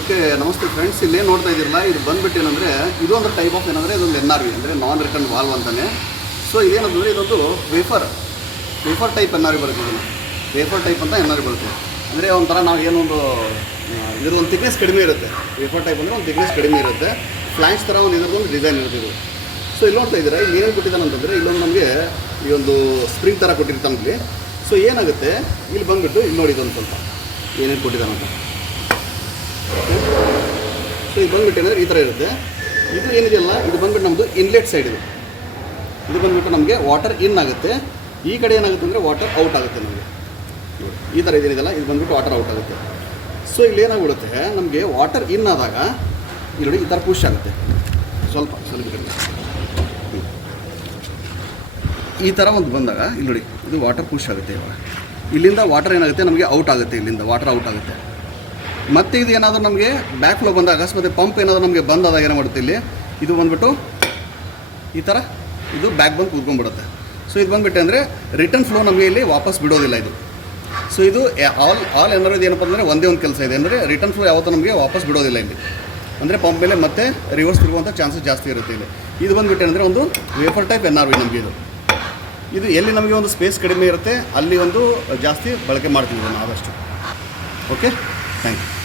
Okay ನಮಸ್ತೆ friends, ಇಲ್ಲೇ ನೋಡ್ತಾ ಇದ್ದೀರಲ್ಲ, ಇದು ಬಂದ್ಬಿಟ್ಟು ಏನಂದರೆ ಇದೊಂದು ಟೈಪ್ ಆಫ್ ಏನಂದರೆ ಇದೊಂದು NRV ಅಂದರೆ ನಾನ್ ರಿಟರ್ನ್ ವಾಲ್ವ್ ಅಂತಾನೆ. ಸೊ ಇದೇನಂದರೆ ಇದೊಂದು ವೇಫರ್ ಟೈಪ್ NRV ಬರುತ್ತೆ. ಇದನ್ನು ವೇಫರ್ ಟೈಪ್ ಅಂತ NRV ಬರುತ್ತೆ. ಅಂದರೆ ಒಂಥರ ನಾವು ಏನೊಂದು ಇದರೊಂದು ಥಿಕ್ನೆಸ್ ಕಡಿಮೆ ಇರುತ್ತೆ. ವೇಫರ್ ಟೈಪ್ ಅಂದರೆ ಒಂದು ಥಿಕ್ನೆಸ್ ಕಡಿಮೆ ಇರುತ್ತೆ. ಫ್ಲ್ಯಾಶ್ ಥರ ಒಂದು ಇದರದೊಂದು ಡಿಸೈನ್ ಇರುತ್ತೆ ಇದು. ಸೊ ಇಲ್ಲಿ ನೋಡ್ತಾ ಇದ್ದೀರಾ, ಇಲ್ಲಿ ಏನೇನು ಕೊಟ್ಟಿದ್ದಾನೆ ಅಂತಂದರೆ ಇಲ್ಲೊಂದು ನಮಗೆ ಈ ಒಂದು ಸ್ಪ್ರಿಂಗ್ ಥರ ಕೊಟ್ಟಿರ್ತಾನೆ ಇಲ್ಲಿ. ಸೊ ಏನಾಗುತ್ತೆ ಇಲ್ಲಿ ಬಂದುಬಿಟ್ಟು ಇಲ್ಲಿ ನೋಡಿ ಇದೊಂದು ಸ್ವಲ್ಪ ಏನೇನು ಕೊಟ್ಟಿದ್ದಾನಂತ. ಸೊ ಇದು ಬಂದುಬಿಟ್ಟು ಏನಂದರೆ ಈ ಥರ ಇರುತ್ತೆ. ಇದು ಏನಿದೆಯಲ್ಲ ಇದು ಬಂದುಬಿಟ್ಟು ನಮ್ಮದು ಇನ್ಲೆಟ್ ಸೈಡ್. ಇದು ಬಂದುಬಿಟ್ಟು ನಮಗೆ ವಾಟರ್ ಇನ್ ಆಗುತ್ತೆ. ಈ ಕಡೆ ಏನಾಗುತ್ತೆ ಅಂದರೆ ವಾಟರ್ ಔಟ್ ಆಗುತ್ತೆ ನಮಗೆ. ಈ ಥರ ಇದೇನಿದೆಯಲ್ಲ ಇದು ಬಂದುಬಿಟ್ಟು ವಾಟರ್ ಔಟ್ ಆಗುತ್ತೆ. ಸೊ ಇಲ್ಲಿ ಏನಾಗ್ಬಿಡುತ್ತೆ ನಮಗೆ ವಾಟರ್ ಇನ್ ಆದಾಗ ಇಲ್ಲಿ ನೋಡಿ ಈ ಥರ ಪುಷ್ ಆಗುತ್ತೆ. ಸ್ವಲ್ಪ ಕಡಿಮೆ ಈ ಥರ ಒಂದು ಬಂದಾಗ ಇಲ್ಲಿ ನೋಡಿ ಇದು ವಾಟರ್ ಪುಷ್ ಆಗುತ್ತೆ. ಇವಾಗ ಇಲ್ಲಿಂದ ವಾಟರ್ ಏನಾಗುತ್ತೆ ನಮಗೆ ಔಟ್ ಆಗುತ್ತೆ. ಇಲ್ಲಿಂದ ವಾಟರ್ ಔಟ್ ಆಗುತ್ತೆ. ಮತ್ತು ಇದು ಏನಾದರೂ ನಮಗೆ ಬ್ಯಾಕ್ ಫ್ಲೋ ಬಂದಾಗ ಅಕಸ್ಮಾತ್ ಪಂಪ್ ಏನಾದರೂ ನಮಗೆ ಬಂದಾದಾಗ ಏನೋ ಮಾಡುತ್ತೆ ಇಲ್ಲಿ ಇದು ಬಂದುಬಿಟ್ಟು ಈ ಥರ ಇದು ಬ್ಯಾಕ್ ಬಂದು ಕೂತ್ಕೊಂಡ್ಬಿಡುತ್ತೆ. ಸೊ ಇದು ಬಂದುಬಿಟ್ಟೆ ಅಂದರೆ ರಿಟರ್ನ್ ಫ್ಲೋ ನಮಗೆ ಇಲ್ಲಿ ವಾಪಸ್ ಬಿಡೋದಿಲ್ಲ ಇದು. ಸೊ ಇದು ಆಲ್ ಏನಾದ್ರು ಇದು ಏನಪ್ಪ ಅಂದರೆ ಒಂದೇ ಒಂದು ಕೆಲಸ ಇದೆ ಅಂದರೆ ರಿಟರ್ನ್ ಫ್ಲೋ ಯಾವತ್ತೂ ನಮಗೆ ವಾಪಸ್ ಬಿಡೋದಿಲ್ಲ ಇಲ್ಲಿ. ಅಂದರೆ ಪಂಪ್ ಮೇಲೆ ಮತ್ತೆ ರಿವರ್ಸ್ ತಿರುಗುವಂಥ ಚಾನ್ಸಸ್ ಜಾಸ್ತಿ ಇರುತ್ತೆ ಇಲ್ಲಿ. ಇದು ಬಂದುಬಿಟ್ಟೆ ಅಂದರೆ ಒಂದು ವೇಫರ್ ಟೈಪ್ NRV ನಮಗೆ ಇದು ಎಲ್ಲಿ ನಮಗೆ ಒಂದು ಸ್ಪೇಸ್ ಕಡಿಮೆ ಇರುತ್ತೆ ಅಲ್ಲಿ ಒಂದು ಜಾಸ್ತಿ ಬಳಕೆ ಮಾಡ್ತೀವಿ ಇದನ್ನು ಆದಷ್ಟು. Okay, thank you.